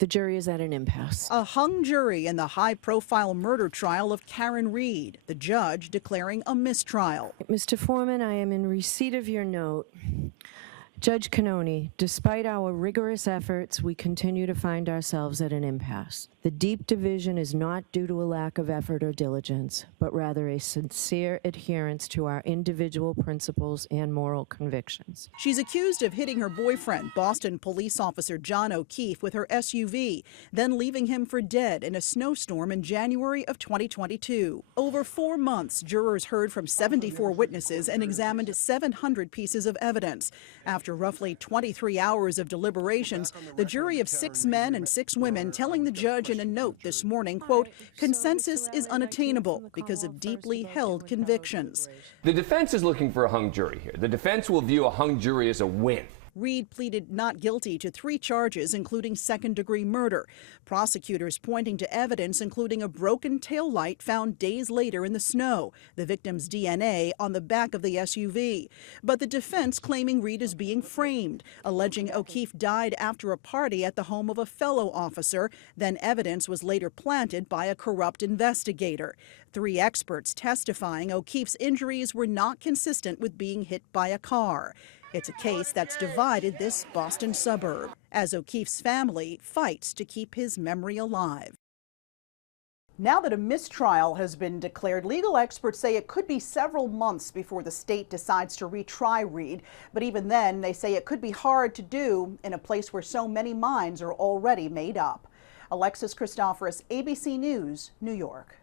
The jury is at an impasse. A hung jury in the high-profile murder trial of Karen Reed, the judge declaring a mistrial. Mr. Foreman, I am in receipt of your note. Judge Cannoni, despite our rigorous efforts, we continue to find ourselves at an impasse. The deep division is not due to a lack of effort or diligence, but rather a sincere adherence to our individual principles and moral convictions. She's accused of hitting her boyfriend, Boston police officer John O'Keefe, with her SUV, then leaving him for dead in a snowstorm in January of 2022. Over 4 months, jurors heard from 74 witnesses and examined 700 pieces of evidence. After roughly 23 hours of deliberations, the jury of 6 men and 6 women telling the judge in a note this morning, quote, consensus is unattainable because of deeply held convictions. The defense is looking for a hung jury here. The defense will view a hung jury as a win. Reed pleaded not guilty to 3 charges, including second-degree murder. Prosecutors pointing to evidence including a broken taillight found days later in the snow, the victim's DNA on the back of the SUV. But the defense claiming Reed is being framed, alleging O'Keefe died after a party at the home of a fellow officer. Then evidence was later planted by a corrupt investigator. 3 experts testifying O'Keefe's injuries were not consistent with being hit by a car. It's a case that's divided this Boston suburb as O'Keefe's family fights to keep his memory alive. Now that a mistrial has been declared, legal experts say it could be several months before the state decides to retry Reed. But even then, they say it could be hard to do in a place where so many minds are already made up. Alexis Christoforous, ABC News, New York.